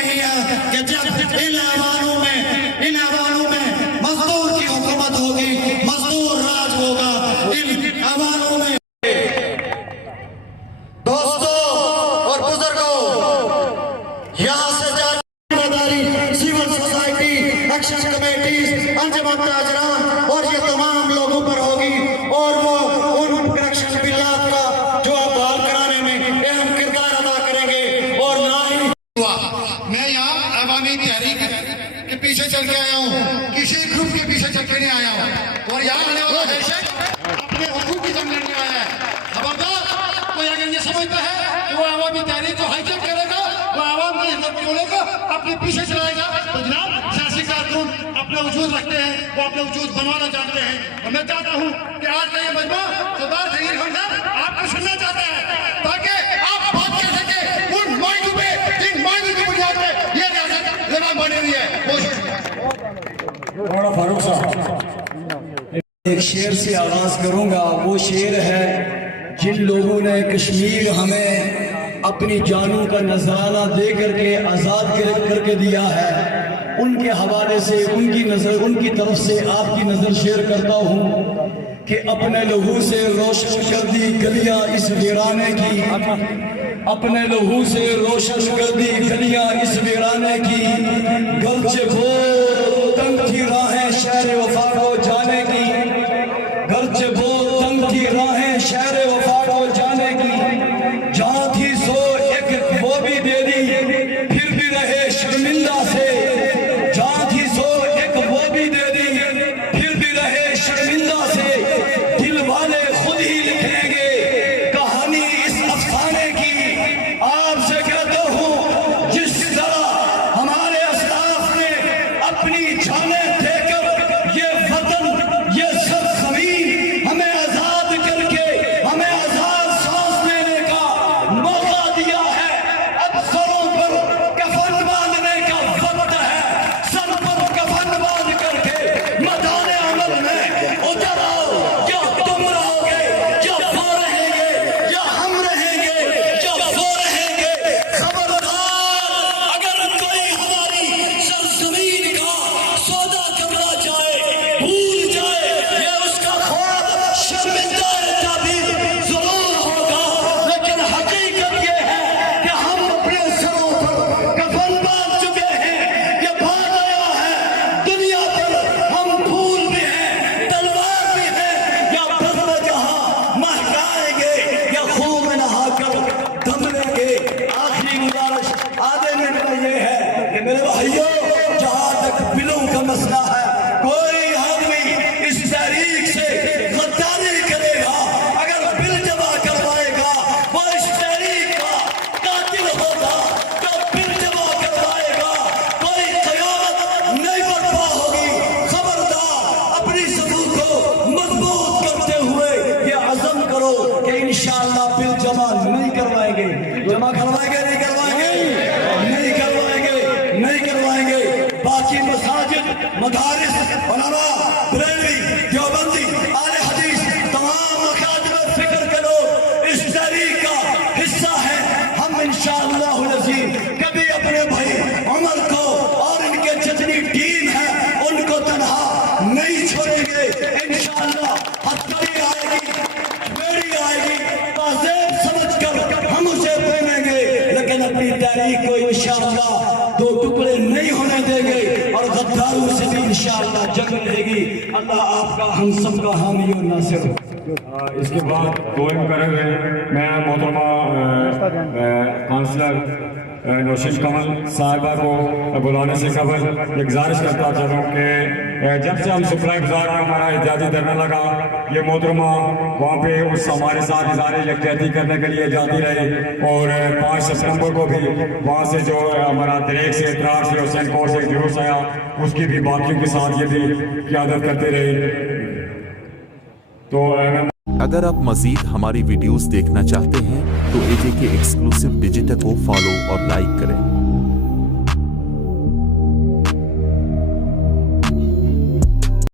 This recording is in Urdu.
نہیں ہے کہ جب ان عوانوں میں مزدور کی حکومت ہوگی، مزدور راج ہوگا ان عوانوں میں۔ دوستو اور بزرگوں، یہاں سے جاری مداری سیول سوسائٹی، ایکشن کمیٹیز، انجمن تاجران اور یہ تمام لوگوں پر ہوگی، اور وہ ان کریکشن بلات کا جو بحال کرانے میں اہم کردار ادا کریں گے، اور نہ ہی میں یہاں عوامی تحریک کے پیچھے چل کے آیا ہوں، کسی گروپ کے پیچھے چل کے نہیں آیا ہوں، اور یہاں آنے والا دیشک اپنے حقوق کی جنگ لڑنے آیا ہے۔ خبردار کوئی اگر یہ سمجھتا ہے کہ وہ عوامی تحریک کو ہائی جیک کرے گا، وہ عوام کو عزت ٹولے گا، اپنے پیچھے چلائے گا، تو جناب سیاسی کارکن اپنا وجود رکھتے ہیں، وہ اپنا وجود بنوانا چاہتے ہیں، اور میں چاہتا ہوں کہ آج کا یہ مجمع سردار جہانگیر خان صاحب آپ کو سننا چاہتا ہے، تاکہ آپ بات کر سکیں ان معاہدوں پہ جن معاہدوں کی بنیاد پہ یہ ریاست زبان بنی ہوئی ہے۔ مولانا فاروق صاحب، ایک شعر سے آغاز کروں گا۔ وہ شعر ہے جن لوگوں نے کشمیر ہمیں اپنی جانوں کا نذرانہ دے کر کے آزاد کر کے دیا ہے، ان کے حوالے سے ان کی طرف سے آپ کی نظر شیئر کرتا ہوں کہ اپنے لہو سے روشن کر دی گلیاں اس ویرانے کی، اپنے لہو سے روشن کر دی گلیاں اس ویرانے کی، گرچہ بہت تنگ تھی راہیں شہر وفا کو جانے کی، گرچہ بہت تنگ تھی راہیں شہر وفا کو جانے کی، جہاں تھی سو ایک وہ بھی دے دی پھر بھی رہے شرمندہ سے، جہاں تھی سو ایک وہ بھی دے دی پھر بھی رہے شرمندہ سے، دل والے خود ہی لکھیں گے کہانی اس افسانے کی۔ آپ سے کہتا ہوں جس طرح ہمارے اسلاف نے اپنی جانیں دے کر یہ وطن، یہ سرزمین ہمیں آزاد کر کے ہمیں آزاد سانس لینے کا موقع دیا ہے، اب سروں پر کفن باندھنے کا وقت ہے، سر پر کفن باندھ کر کے میدان عمل میں اتر آؤ۔ کیا تم رہو گے یا وہ رہیں گے، یا ہم رہیں گے یا وہ رہیں گے؟ خبردار اگر کوئی ہماری سرزمین کا سودا کرنا چاہے، بھول جائے، یہ اس کا خواب شرمندہ تعبیر ضرور ہوگا، لیکن حقیقت یہ ہے کہ ہم اپنے سروں پر کفن باندھ چکے ہیں، یہ بات آیا ہے دنیا پر، ہم پھول بھی ہیں، تلوار بھی ہیں، یا بزم جہاں مہکائیں گے، یا خون میں نہا کر دم لیں گے۔ آخری گزارش آدھے منٹ میں یہ ہے کہ میرے بھائیوں، جہاں تک بلوں کا مسئلہ ہے، کوئی آدمی اس تحریک سے غداری کرے گا، اگر بل جمع کروائے گا وہ اس تحریک کا قاتل ہوگا، جو بل جمع کروائے گا کوئی قیامت نہیں برپا ہوگی۔ خبردار اپنی صفوں کو مضبوط کرتے ہوئے یہ عزم کرو کہ انشاءاللہ بل جمع نہیں کروائیں گے۔ جمع کروائیں گے نہیں کروائیں گے؟ نہیں کروائیں گے، نہیں کروائیں گے۔ باقی مساجد، مدارس، علماء، بریلوی، دیوبندی، اہل حدیث، تمام مکاتب فکر کے لوگ اس تحریک کا حصہ ہیں۔ ہم انشاءاللہ العظیم کبھی اپنے بھائی عمر کو اور ان کے جتنی ٹیم ہے ان کو تنہا نہیں چھوڑیں گے۔ انشاءاللہ ہتھکڑی آئے گی، میری آئے گی، تہذیب سمجھ کر ہم اسے پہنیں گے، لیکن اپنی تحریک کو انشاءاللہ دو ٹکڑے نہیں ہونے دیں گے، اور غداروں سے بھی انشاءاللہ جنگ رہے گی۔ اللہ آپ کا ہم سب کا حامی اور ناصر ہو۔ اس کے بعد دوئم کریں گے میں محترمہ کانسلر نوشین کمل صاحبہ کو بلانے سے قبل ایک گزارش کرتا چلوں کہ جب سے ہم سپلائی بازار میں ہمارا احتیاطی دھرنا لگا، یہ محترمہ وہاں پہ اس ہمارے ساتھ اظہار یکجہتی کرنے کے لیے جاتی رہی، اور 5 ستمبر کو بھی وہاں سے جو ہمارا دریک سے اترار سے حسین کوٹ سے جلوس آیا، اس کی بھی باقیوں کے ساتھ یہ بھی قیادت کرتے رہی۔ تو اگر آپ مزید ہماری ویڈیوز دیکھنا چاہتے ہیں تو AJK ایکسکلوسیو ڈیجیٹل کو فالو اور لائک کریں۔